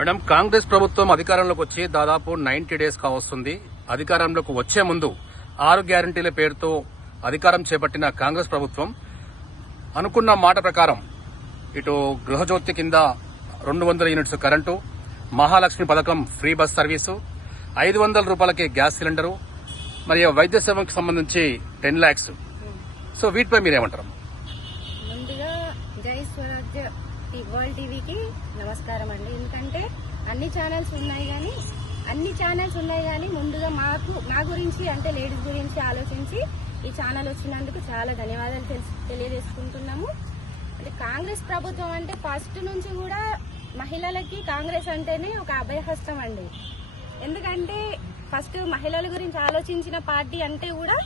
Madam, Congress ప్రభుత్వం అధికారంలోకి వచ్చి దాదాపు 90 డేస్ కావస్తుంది. అధికారంలోకి వచ్చే ముందు 6 గ్యారంటీల పేరుతో అధికారం చేపట్టిన కాంగ్రెస్ ప్రభుత్వం అనుకున్న మాట ప్రకారం ఇటు గృహజ్యోతి కింద 200 యూనిట్స్ కరెంటు, మహాలక్ష్మి పథకం ఫ్రీ బస్ సర్వీసు, 500 రూపాయలకి గ్యాస్ సిలిండరు, మరియు వైద్య సేవకు సంబంధించి 10 lakhs. సో వీటిపై మీరేమంటారు? ముందుగా జై స్వరాజ్య వరల్డ్ టీవీకి నమస్కారం అండి. ఎందుకంటే అన్ని ఛానల్స్ ఉన్నాయి కానీ ముందుగా మా గురించి అంటే లేడీస్ గురించి ఆలోచించి ఈ ఛానల్ వచ్చినందుకు చాలా ధన్యవాదాలు తెలియజేసుకుంటున్నాము. అంటే కాంగ్రెస్ ప్రభుత్వం అంటే ఫస్ట్ నుంచి కూడా మహిళలకి కాంగ్రెస్ అంటేనే ఒక అభయహస్తం అండి. ఎందుకంటే ఫస్ట్ మహిళల గురించి ఆలోచించిన పార్టీ అంటే కూడా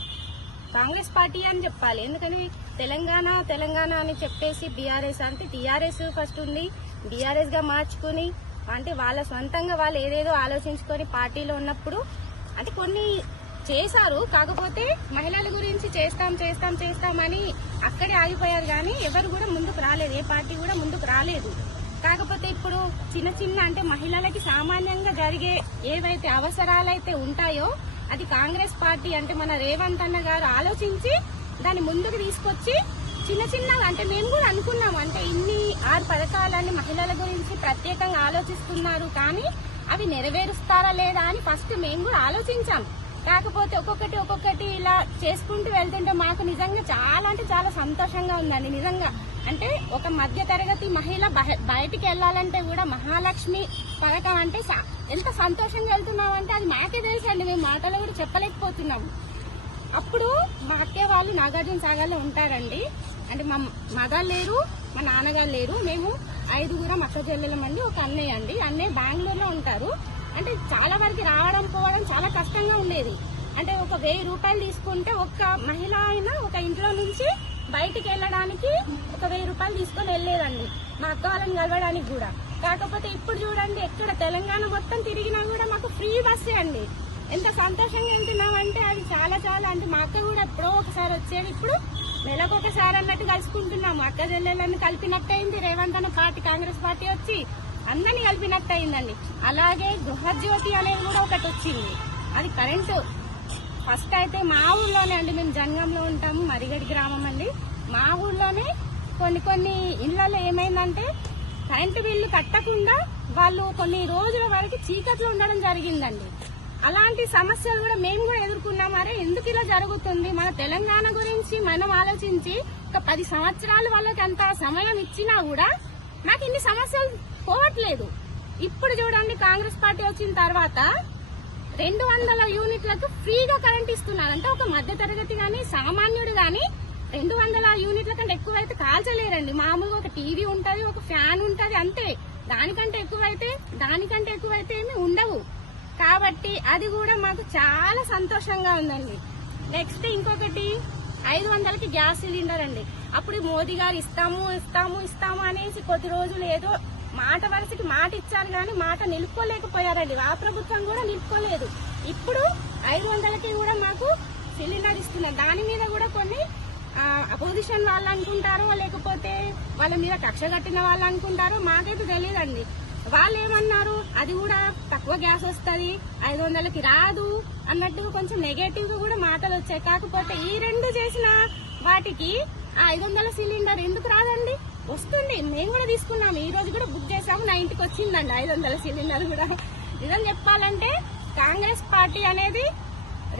కాంగ్రెస్ పార్టీ అని చెప్పాలి. ఎందుకని తెలంగాణ అని చెప్పేసి బీఆర్ఎస్ అంటే టీఆర్ఎస్ ఫస్ట్ ఉంది, బీఆర్ఎస్ గా మార్చుకుని అంటే వాళ్ళ సొంతంగా వాళ్ళు ఏదేదో ఆలోచించుకొని పార్టీలో ఉన్నప్పుడు అంటే కొన్ని చేశారు. కాకపోతే మహిళల గురించి చేస్తామని అక్కడే ఆగిపోయారు కానీ ఎవరు కూడా ముందుకు రాలేదు, ఏ పార్టీ కూడా ముందుకు రాలేదు. కాకపోతే ఇప్పుడు చిన్న అంటే మహిళలకి సామాన్యంగా జరిగే ఏవైతే అవసరాలైతే ఉంటాయో అది కాంగ్రెస్ పార్టీ అంటే మన రేవంత్ అన్న గారు ఆలోచించి దాన్ని ముందుకు తీసుకొచ్చి చిన్నగా అంటే మేము కూడా అనుకున్నాము అంటే ఇన్ని 6 పథకాలని మహిళల గురించి ప్రత్యేకంగా ఆలోచిస్తున్నారు కానీ అవి నెరవేరుస్తారా లేదా అని ఫస్ట్ మేము కూడా ఆలోచించాం. కాకపోతే ఒక్కొక్కటి ఇలా చేసుకుంటూ వెళ్తుంటే మాకు నిజంగా చాలా అంటే చాలా సంతోషంగా ఉందండి. నిజంగా అంటే ఒక మధ్య తరగతి మహిళ బయటికి వెళ్లాలంటే కూడా మహాలక్ష్మి పథకం అంటే ఎంత సంతోషంగా వెళ్తున్నామంటే అది మాకే తెలుసు అండి, మేము మాటలో కూడా చెప్పలేకపోతున్నాము. అప్పుడు మా అక్కయ్య వాళ్ళు నాగార్జున సాగర్లో ఉంటారండి. అంటే మా మగారు లేరు, మా నాన్నగారు లేరు, మేము 5 అక్క చెల్లెలమండి, ఒక అన్నయ్య అండి. అన్నయ్య బెంగళూరులో ఉంటారు. అంటే చాలా వరకు రావడం పోవడం చాలా కష్టంగా ఉండేది. అంటే ఒక 1000 రూపాయలు తీసుకుంటే ఒక్క మహిళ అయినా ఒక ఇంట్లో నుంచి బయటికి వెళ్ళడానికి ఒక 1000 రూపాయలు తీసుకొని వెళ్లేదండి మా అక్క వాళ్ళని కలవడానికి కూడా. కాకపోతే ఇప్పుడు చూడండి ఎక్కడ తెలంగాణ మొత్తం తిరిగినా కూడా మాకు ఫ్రీ బస్సే అండి. ఎంత సంతోషంగా వెళ్తున్నామంటే అది చాలా అంటే మా అక్క కూడా ఎప్పుడో ఒకసారి వచ్చేది, ఇప్పుడు నెలకొకసారి అన్నట్టు కలుసుకుంటున్నాము. అక్క చెల్లెళ్ళని కలిపినట్టయింది రేవంత్ అన్న పార్టీ, కాంగ్రెస్ పార్టీ వచ్చి అందరినీ కలిపినట్టు అయిందండి. అలాగే గృహజ్యోతి అనేది కూడా ఒకటి వచ్చింది, అది కరెంటు. ఫస్ట్ అయితే మా ఊర్లోనే అండి, మేము జంగంలో ఉంటాము, మరిగడి గ్రామం అండి. మా ఊర్లోనే కొన్ని ఇళ్లలో ఏమైందంటే కరెంటు బిల్లు కట్టకుండా వాళ్ళు కొన్ని రోజుల వరకు చీకట్లో ఉండడం జరిగిందండి. అలాంటి సమస్యలు కూడా మేము కూడా ఎదుర్కొన్నాం. అరే ఎందుకు ఇలా జరుగుతుంది, మన తెలంగాణ గురించి మనం ఆలోచించి ఒక 10 సంవత్సరాలు వాళ్ళకి అంత సమయం ఇచ్చినా కూడా మాకు ఇన్ని సమస్యలు పోవట్లేదు. ఇప్పుడు చూడండి కాంగ్రెస్ పార్టీ వచ్చిన తర్వాత 200 యూనిట్లకు ఫ్రీగా కరెంట్ ఇస్తున్నారు. అంటే ఒక మధ్య తరగతి గాని సామాన్యుడు గాని 200 యూనిట్ల కంటే ఎక్కువైతే కాల్చలేరండి. మామూలుగా ఒక టీవీ ఉంటది, ఒక ఫ్యాన్ ఉంటది, అంతే. దానికంటే ఎక్కువైతే ఏమి ఉండవు. కాబట్టి అది కూడా మాకు చాలా సంతోషంగా ఉందండి. నెక్స్ట్ ఇంకొకటి 500కి గ్యాస్ సిలిండర్ అండి. అప్పుడు మోదీ గారు ఇస్తాము అనేసి కొద్ది రోజులు ఏదో మాట వరుసకి మాట ఇచ్చారు కానీ మాట నిలుపుకోలేకపోయారండి. ఆ ప్రభుత్వం కూడా నిలుపుకోలేదు. ఇప్పుడు 500కి కూడా మాకు సిలిండర్ ఇస్తున్నారు. దాని మీద కూడా కొన్ని అపోజిషన్ వాళ్ళు అనుకుంటారో లేకపోతే వాళ్ళ మీద కక్ష కట్టిన వాళ్ళు అనుకుంటారో మాకైతే తెలియదండి. వాళ్ళు ఏమన్నారు, అది కూడా తక్కువ గ్యాస్ వస్తుంది, 500కి రాదు అన్నట్టు కొంచెం నెగటివ్ గా కూడా మాటలు వచ్చాయి. కాకపోతే ఈ 2 చేసిన వాటికి 500 సిలిండర్ ఎందుకు రాదండి? వస్తుంది. మేము కూడా తీసుకున్నాము, ఈ రోజు కూడా బుక్ చేసాము, నా ఇంటికి వచ్చిందండి 500 సిలిండర్ కూడా. నిజం చెప్పాలంటే కాంగ్రెస్ పార్టీ అనేది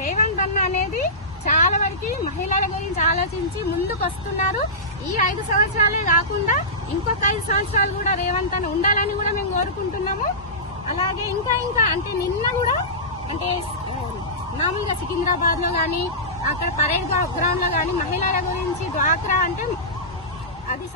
రేవంత్ అన్న అనేది చాలా వరకు మహిళల గురించి ఆలోచించి ముందుకు వస్తున్నారు. ఈ 5 సంవత్సరాలే కాకుండా ఇంకొక 5 సంవత్సరాలు కూడా రేవంత్ అన్న ఉండాలని కూడా మేము కోరుకుంటున్నాము. అలాగే ఇంకా అంటే నిన్న కూడా అంటే మామూలుగా సికింద్రాబాద్ లో గాని అక్కడ పరేడ్ గ్రౌండ్ లో గాని మహిళల గురించి డ్వాక్రా అంటే అది